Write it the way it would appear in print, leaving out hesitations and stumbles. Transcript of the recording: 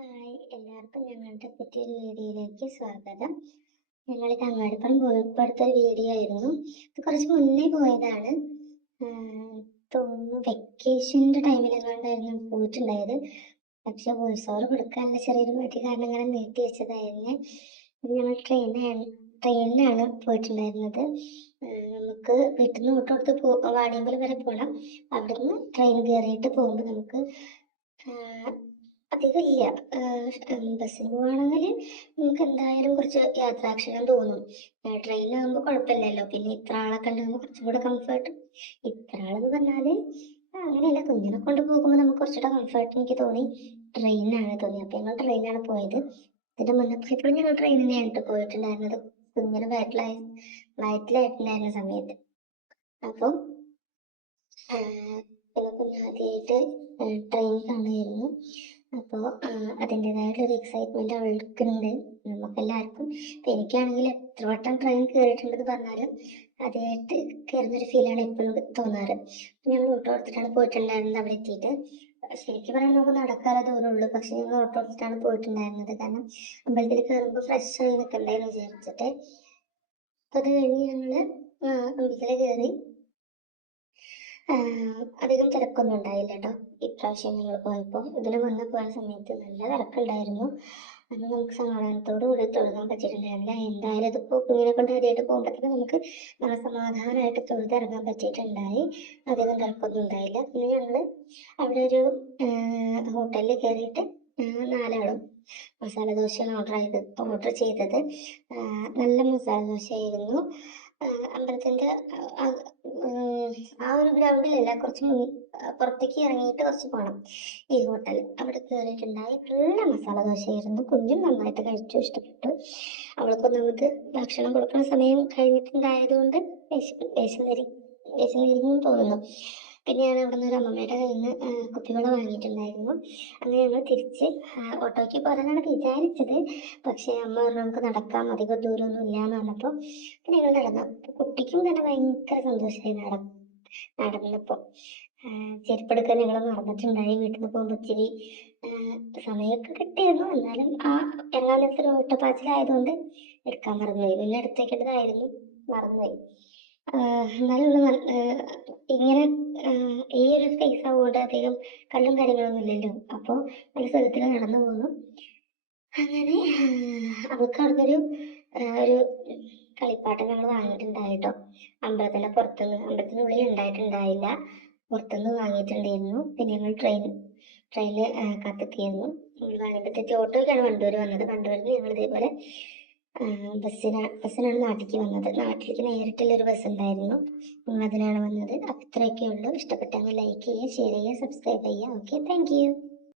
Hi എല്ലാവർക്കും ഞങ്ങളുടെ പുതിയൊരു വീഡിയോയിലേക്ക് സ്വാഗതം. ഞങ്ങളിത് അങ്ങാടിപ്പുറം പോയപ്പോൾ അടുത്തൊരു വീഡിയോ ആയിരുന്നു. ഇത് കുറച്ച് മുന്നേ പോയതാണ്. തോന്നുന്നു വെക്കേഷൻ്റെ ടൈമിലെങ്ങാണ്ടായിരുന്നു പോയിട്ടുണ്ടായത്. പക്ഷെ വോയിസ് ഓവർ കൊടുക്കാനുള്ള ചെറിയൊരു മടി കാരണം ഇങ്ങനെ നീട്ടി വെച്ചതായിരുന്നു. ഞങ്ങൾ ട്രെയിനിലാണ് പോയിട്ടുണ്ടായിരുന്നത്. നമുക്ക് വീട്ടിൽ നിന്ന് ഓട്ടോ എടുത്ത് വാണിയമ്പലം വരെ പോകണം. അവിടുന്ന് ട്രെയിൻ കയറിയിട്ട് പോകുമ്പോൾ നമുക്ക് അധികമില്ല. ബസ്സിന് പോവുകയാണെങ്കിൽ നമുക്ക് എന്തായാലും കുറച്ച് യാത്രാക്ഷീണം തോന്നും. ട്രെയിനാകുമ്പോൾ കുഴപ്പമില്ലല്ലോ. പിന്നെ ഇത്ര ആളൊക്കെ ഉണ്ടാകുമ്പോൾ കുറച്ചും കൂടെ കംഫർട്ട്. ഇത്ര ആളെന്ന് പറഞ്ഞാൽ അങ്ങനെയല്ല, കുഞ്ഞിനെ കൊണ്ട് പോകുമ്പോൾ നമുക്ക് കുറച്ചുകൂടെ കംഫർട്ട് എനിക്ക് തോന്നി ട്രെയിനാണ് തോന്നി. അപ്പം ഞങ്ങൾ ട്രെയിനാണ് പോയത്. ഇതിൻ്റെ മുന്നേ പോയപ്പോഴും ഞങ്ങൾ ട്രെയിൻ തന്നെയാണ് പോയിട്ടുണ്ടായിരുന്നത്, കുഞ്ഞിന് വയറ്റിലായിട്ടുണ്ടായിരുന്ന സമയത്ത്. അപ്പം പിന്നെ കുഞ്ഞാദ്യമായിട്ട് ട്രെയിൻ കാണുമായിരുന്നു. അപ്പോൾ അതിൻ്റെതായിട്ടുള്ളൊരു എക്സൈറ്റ്മെൻറ്റ് അവൾക്കുണ്ട്, നമുക്കെല്ലാവർക്കും. ഇപ്പം എനിക്കാണെങ്കിൽ എത്ര വട്ടം ട്രെയിൻ കയറിയിട്ടുണ്ടെന്ന് പറഞ്ഞാലും ആദ്യമായിട്ട് കയറുന്നൊരു ഫീലാണ് എപ്പോഴും തോന്നാറ്. ഞങ്ങൾ ഓട്ടോ എടുത്തിട്ടാണ് പോയിട്ടുണ്ടായിരുന്നത്. അവിടെ എത്തിയിട്ട് ശരിക്കും പറയാൻ നമുക്ക് നടക്കാതെ ദൂരമുള്ളൂ, പക്ഷെ ഞങ്ങൾ ഓട്ടോ എടുത്തിട്ടാണ് പോയിട്ടുണ്ടായിരുന്നത്. കാരണം അമ്പലത്തിൽ കയറുമ്പോൾ ഫ്രഷ് ആയി നിൽക്കണ്ടേന്ന് വിചാരിച്ചിട്ട്. അപ്പോൾ അത് കഴിഞ്ഞ് ഞങ്ങൾ അമ്പലത്തിൽ കയറി. അധികം തിരക്കൊന്നും ഉണ്ടായില്ല കേട്ടോ ഇപ്രാവശ്യം ഞങ്ങൾ പോയപ്പോൾ. ഇതിന് മുന്നേ പോയ സമയത്ത് നല്ല തിരക്കുണ്ടായിരുന്നു. അന്ന് നമുക്ക് സമാധാനത്തോടു കൂടി തൊഴുതാൻ പറ്റിയിട്ടുണ്ടായിരുന്നില്ല. എന്തായാലും ഇതിപ്പോൾ കുഞ്ഞിനെ കൊണ്ട് ആദ്യമായിട്ട് പോകുമ്പോഴത്തേക്ക് നമുക്ക് സമാധാനമായിട്ട് തൊഴുതിറങ്ങാൻ പറ്റിയിട്ടുണ്ടായി. അധികം തിരക്കൊന്നും ഉണ്ടായില്ല. പിന്നെ ഞങ്ങൾ അവിടെ ഒരു ഹോട്ടലിൽ കയറിയിട്ട് 4 ആളും മസാല ദോശയാണ് ഓർഡർ ചെയ്തത്. നല്ല മസാല ദോശയായിരുന്നു. അമ്പലത്തിൻ്റെ ആ ഒരു ഗ്രൗണ്ടിലല്ല, കുറച്ച് പുറത്തേക്ക് ഇറങ്ങിയിട്ട് കുറച്ച് പോകണം ഈ ഹോട്ടൽ. അവിടെ കയറിയിട്ടുണ്ടായി. നല്ല മസാല ദോശയായിരുന്നു. കുഞ്ഞും നന്നായിട്ട് കഴിച്ചു, ഇഷ്ടപ്പെട്ടു. അവൾക്കൊന്നും ഇത് ഭക്ഷണം കൊടുക്കുന്ന സമയം കഴിഞ്ഞിട്ടുണ്ടായതുകൊണ്ട് വിശന്നിരിക്കും തോന്നുന്നു. പിന്നെ ഞാൻ അവിടെ നിന്ന് ഒരു അമ്മമ്മയുടെ കയ്യിൽ നിന്ന് കുപ്പിവെള്ളം വാങ്ങിയിട്ടുണ്ടായിരുന്നു. അങ്ങനെ ഞങ്ങൾ തിരിച്ച് ഓട്ടോയ്ക്ക് പോരാനാണ് വിചാരിച്ചത്. പക്ഷേ അമ്മ പറഞ്ഞു നമുക്ക് നടക്കാം, അധികം ദൂരമൊന്നും ഇല്ല എന്ന് പറഞ്ഞപ്പോൾ പിന്നെ ഞങ്ങൾ നടന്നു. അപ്പോൾ കുട്ടിക്കും തന്നെ ഭയങ്കര സന്തോഷമായി നടന്നപ്പോൾ. ചെരുപ്പെടുക്കാൻ ഞങ്ങൾ മറന്നിട്ടുണ്ടായി. വീട്ടിൽ നിന്ന് പോകുമ്പോൾ ഇച്ചിരി സമയമൊക്കെ കിട്ടിയിരുന്നു. എന്നാലും ആ എറണാകുളത്തൊരു ഓട്ടപ്പാച്ചിലായതുകൊണ്ട് എടുക്കാൻ മറന്നുപോയി. പിന്നെ എടുത്തേക്കേണ്ടതായിരുന്നു, മറന്നുപോയി. എന്നാലും ഇങ്ങനെ ഈ ഒരു സ്പേസ് ആവുകൊണ്ട് അധികം കല്ലും കാര്യങ്ങളൊന്നും ഇല്ലല്ലോ. അപ്പോൾ നല്ല സുഖത്തിൽ നടന്നു പോകുന്നു. അങ്ങനെ അവൾക്ക് അവിടുന്നൊരു ഒരു കളിപ്പാട്ടം ഞങ്ങൾ വാങ്ങിയിട്ടുണ്ടായിട്ടോ. അമ്പലത്തിനുള്ളിൽ ഉണ്ടായിട്ടുണ്ടായില്ല, പുറത്തുനിന്ന് വാങ്ങിയിട്ടുണ്ടായിരുന്നു. പിന്നെ ഞങ്ങൾ ട്രെയിനിൽ കാത്തെത്തിയിരുന്നു. ഞങ്ങൾ വാണിയമ്പലത്തെത്തി. ഓട്ടോയ്ക്കാണ് വണ്ടൂർ വന്നത്. വണ്ടൂരിൽ നിന്ന് ഞങ്ങൾ ഇതേപോലെ ബസ്സിനാണ് നാട്ടിലേക്ക് വന്നത്. നാട്ടിലേക്ക് നേരിട്ടുള്ളൊരു ബസ് ഉണ്ടായിരുന്നു, അതിനാണ് വന്നത്. അത്രയൊക്കെ ഉള്ളൂ. ഇഷ്ടപ്പെട്ടെങ്കിൽ ലൈക്ക് ചെയ്യുക, ഷെയർ ചെയ്യുക, സബ്സ്ക്രൈബ് ചെയ്യുക. Okay, thank you.